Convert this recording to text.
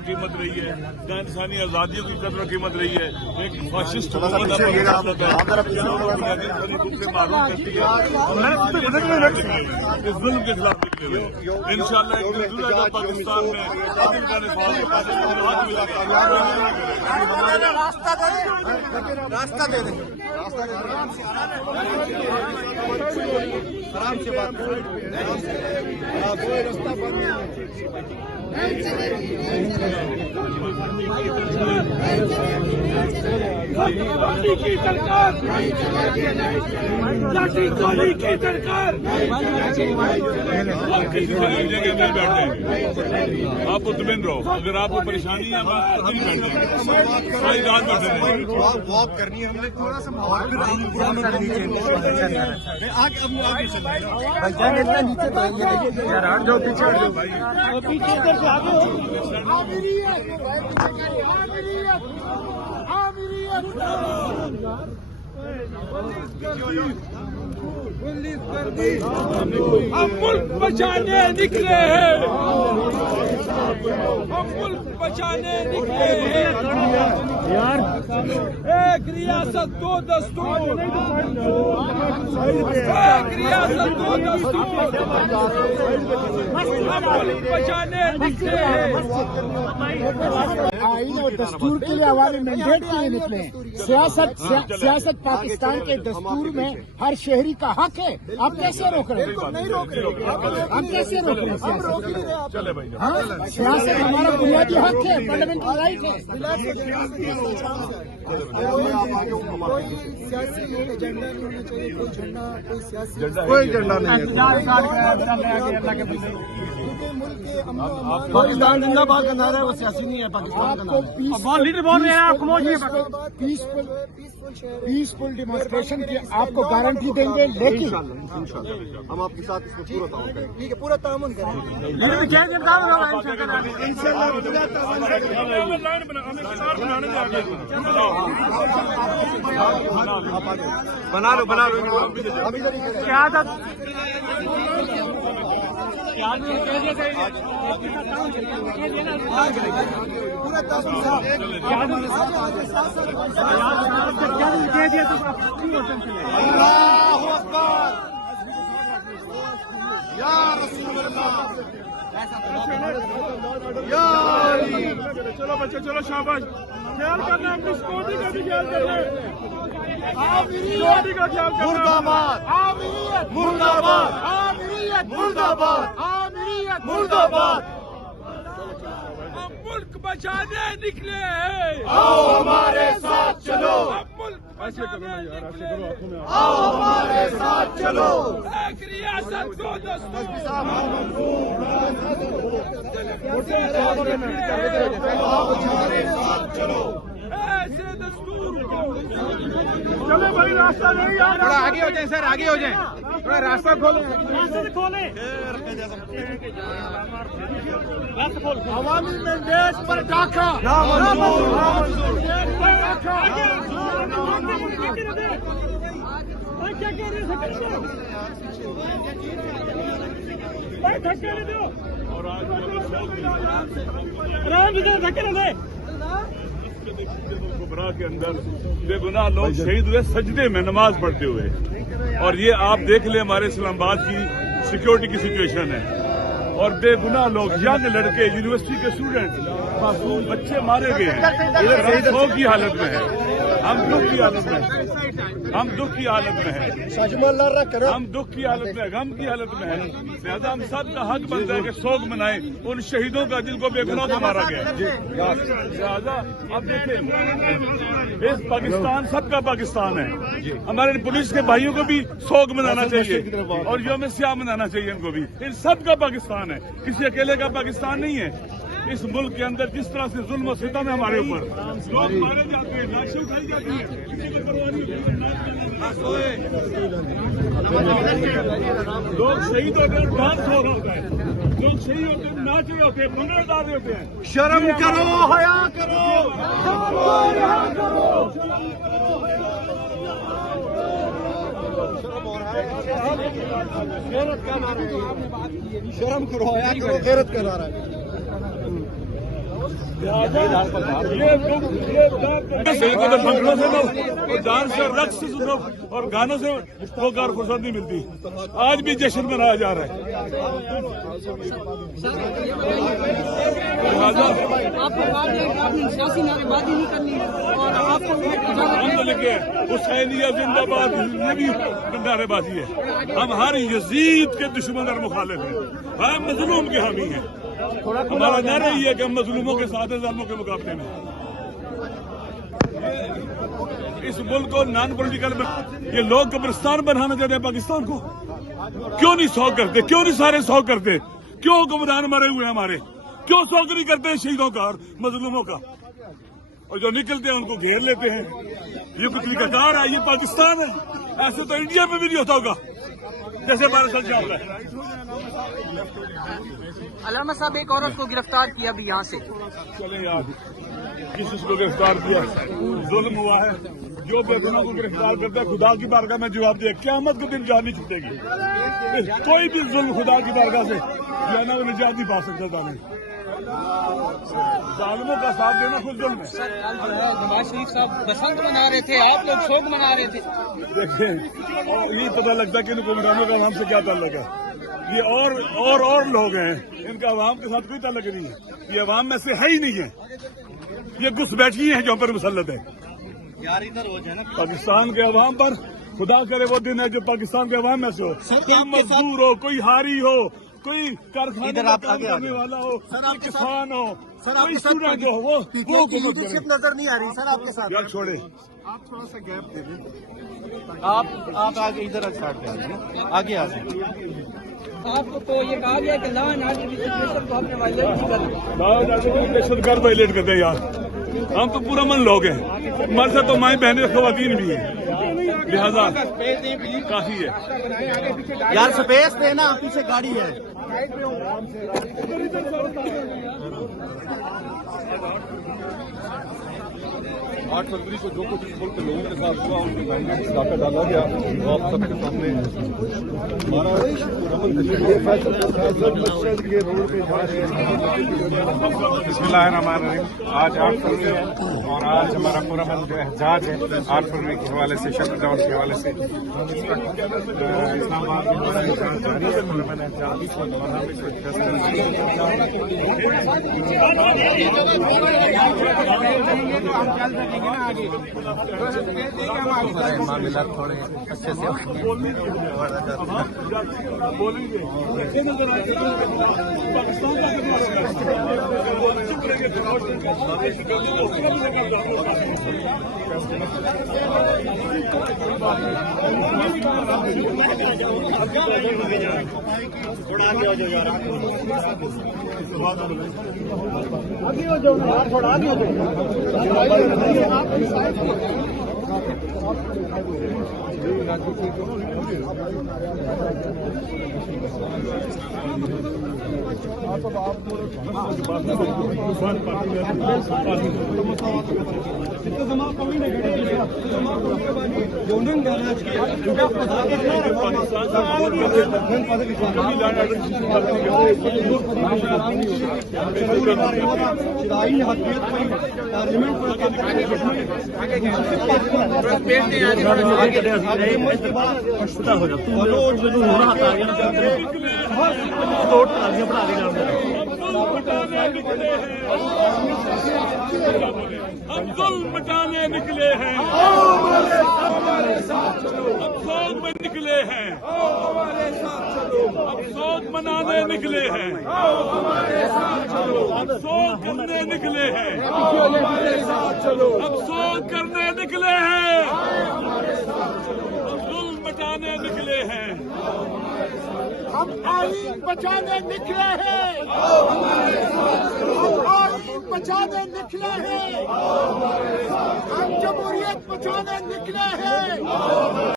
و قیمت رہی ہے، نہ انسانی آزادیوں کی قدر و قیمت رہی ہے. ایک فاشسٹ حکومت سے معروف کرتی ہے، اس ظلم کے خلاف نکلے ہوئے. انشاءاللہ ایک دن ضرور آئے گا پاکستان میں عدل کا نفاذ راستہ دے دیں. آرام سے بات کرو. راستہ بند کی سرکار لاٹھی گولی کی سرکار. آپ کسی سے لگ جائیں گے نہیں بیٹھیں، آپ مطمئن رہو. اگر آپ کو پریشانی ہے ہم نہیں بیٹھیں گے، ساری رات بیٹھے رہیں. واک کرنی ہے ہم نے تھوڑا سا ہم ملک بچانے نکلے ہیں، ہم ملک بچانے نکلے ہیں. ایک ریاست دو دستور، ایک ریاست دو دستور، ہم ملک بچانے نکلے ہیں. آئین اور دستور کے لیے عوامی مینڈیٹ کے لیے نکلے. سیاست پاکستان کے دستور میں ہر شہری کا حق ہے. آپ کیسے روک رہے ہیں؟ ہم کیسے روک رہے ہیں سیاست؟ ہمارا بنیادی حق ہے، فنڈامنٹل رائٹ ہے. کوئی سیاسی ایجنڈا نہیں ہونا چاہیے، کوئی جھنڈا نہیں. پاکستان زندہ باد کا نعرہ ہے، وہ سیاسی نہیں ہے. پاکستان کا نعرہ پیسفل ڈیمانسٹریشن کی آپ کو گارنٹی دیں گے، لیکن ہم آپ کے ساتھ اس میں پورا تعاون کریں. ٹھیک ہے، پورا تعاون کریں. بنا لو چلو بچے، چلو شاباش. خیال کرنا اپنی سکیورٹی کا بھی خیال کرنا، سکیورٹی کا خیال کرنا. مرد آباد، مرد آباد، مرد آباد. ہم ملک بچانے نکلے ہیں، آؤ ہمارے ساتھ چلو، ہم ملک بچانے نکلے ہیں. آؤ ہمارے ساتھ چلو. ایک ریاست دو دستور، ایسے دستور کو. چلے بھائی، راستہ نہیں. تھوڑا آگے ہو جائیں سر، آگے ہو جائیں. تھوڑا راستہ کھولیں. عوامی مینڈیٹ پر ڈاکہ. گمراہ کے اندر بے گناہ لوگ شہید ہوئے سجدے میں نماز پڑھتے ہوئے. اور یہ آپ دیکھ لیں ہمارے اسلام آباد کی سیکیورٹی کی سچویشن ہے. اور بے گناہ لوگ، ینگ لڑکے، یونیورسٹی کے اسٹوڈنٹ، معصوم بچے مارے گئے ہیں. ہم کی حالت میں ہے، ہم دکھ کی حالت میں ہیں، ہم دکھ کی حالت میں ہیں، ہم دکھ کی حالت میں، غم کی حالت میں ہیں. لہٰذا ہم سب کا حق بنتا ہے کہ سوگ منائیں ان شہیدوں کا جن کو بے گناہ کو مارا گیا. لہٰذا اب دیکھیں، اس پاکستان سب کا پاکستان ہے. ہمارے پولیس کے بھائیوں کو بھی سوگ منانا چاہیے اور یوم سیاہ منانا چاہیے. ان کو بھی، ان سب کا پاکستان ہے، کسی اکیلے کا پاکستان نہیں ہے. اس ملک کے اندر جس طرح سے ظلم و ستم ہے ہمارے اوپر، لوگ مارے جاتے ہیں، لاشیں اٹھائی جاتی ہیں، کسی کو پرواہ نہیں ہوتی. لوگ شہید ہوتے ہیں، ڈانس ہو رہا ہوتا ہے. لوگ شہید ہوتے ہیں، ناچ رہے ہوتے ہیں، بنگڑے ڈال رہے ہوتے ہیں. شرم کرو، حیا کرو. شرم کرو، حیا کرو. غیرت کا نعرہ ہے. بھنگڑوں سے نہ ڈانس اور رقص سے اور گانوں سے وہ کار فرصت نہیں ملتی. آج بھی جشن منایا جا رہا ہے. ہم لکھے حسینیہ زندہ باد، یہ بھی نعرے بازی ہے. ہم ہر یزید کے دشمن اور مخالف ہیں، ہم مظلوم کے حامی ہیں. ہمارا نعرہ یہ ہے کہ ہم مظلوموں کے ساتھ ہیں ظالموں کے مقابلے میں. اس ملک کو نان پولیٹیکل یہ لوگ قبرستان بنانا چاہتے ہیں پاکستان کو. کیوں نہیں سو کرتے؟ کیوں نہیں سارے سو کرتے؟ کیوں گمراہ مرے ہوئے ہمارے؟ کیوں سوگ نہیں کرتے شہیدوں کا اور مظلوموں کا؟ اور جو نکلتے ہیں ان کو گھیر لیتے ہیں. یہ کوئی طریقہ کار ہے؟ یہ پاکستان ہے. ایسے تو انڈیا میں بھی نہیں ہوتا ہوگا جیسے 12 سال چل رہا ہے. علامہ صاحب ایک عورت کو گرفتار کیا بھی یہاں سے. چلیں یار، کسی کو گرفتار کیا ظلم ہوا ہے. جو بے گناہ کو گرفتار کرتا ہے خدا کی بارگاہ میں جواب دے. قیامت کے دن جان نہیں چھوٹے گی. کوئی بھی ظلم خدا کی بارگاہ سے جو ہے نا وہ نجات نہیں پا سکتا تھا. ظالموں کا ساتھ دینا خود ظلم ہے. نواز شریف صاحب بسنت منا رہے تھے، آپ لوگ شوق منا رہے تھے. دیکھیں اور یہ پتہ لگتا ہے کہ ان حکمرانوں کا ہم سے کیا تعلق ہے. یہ اور لوگ ہیں، ان کا عوام کے ساتھ کوئی تعلق نہیں ہے. یہ عوام میں سے ہے ہی نہیں ہے. یہ گھس بیٹھی ہیں جو ہم پر مسلط ہے. پاکستان کے عوام پر خدا کرے وہ دن ہے جو پاکستان کے عوام میں سے ہو. کوئی مزدور ہو، کوئی ہاری ہو، کوئی کارخانے میں کام کرنے والا ہو، کوئی کسان ہو، کوئی اسٹوڈنٹ ہو، وہ لیڈرشپ نظر نہیں آ رہی سر آپ کے ساتھ. یار چھوڑے. آپ تھوڑا سا گیپ دے دیں. آپ آگے ادھر اسٹارٹ کریں، آگے آ جائیں. آپ کو یہ کہا گیا کہ لا اینڈ آرڈر کی سچویشن کو ہم نے وائلیٹ نہیں کرتے. دہشت گرد وائلیٹ کرتے ہیں یار. ہم تو پورا من لوگ ہیں. ہمارے ساتھ تو مائیں بہنیں خواتین بھی ہیں، لہذا کافی ہے. یار سپیس دینا، پیچھے گاڑی ہے. 8 فروری کو جو کچھ ملک کے لوگوں کے ساتھ ہوا ان کے گائیڈنس ڈاکہ ڈالا گیا وہ آپ سب کے سامنے ہمارا بسم اللہ الرحمن الرحیم. آج 8 فروری ہے اور آج ہمارا پورا من جو احتجاج ہے 8 فروری کے حوالے سے، شٹر ڈاؤن کے حوالے سے. اسلام آباد میں ہمارا احتجاج جاری ہے. پورا من احتجاج معاملات تھوڑے اچھے سے ہم ظلم مٹانے نکلے ہیں، ہم سوگ میں نکلے ہیں، ہم سوگ منانے نکلے ہیں، ہم سوگ کرنے نکلے ہیں، ہم سوگ کرنے نکلے ہیں، ہم ظلم مٹانے نکلے ہیں، ہم آئین بچانے نکلے ہیں، ہم آئین بچانے نکلے ہیں، ہم جمہوریت بچانے نکلے ہیں.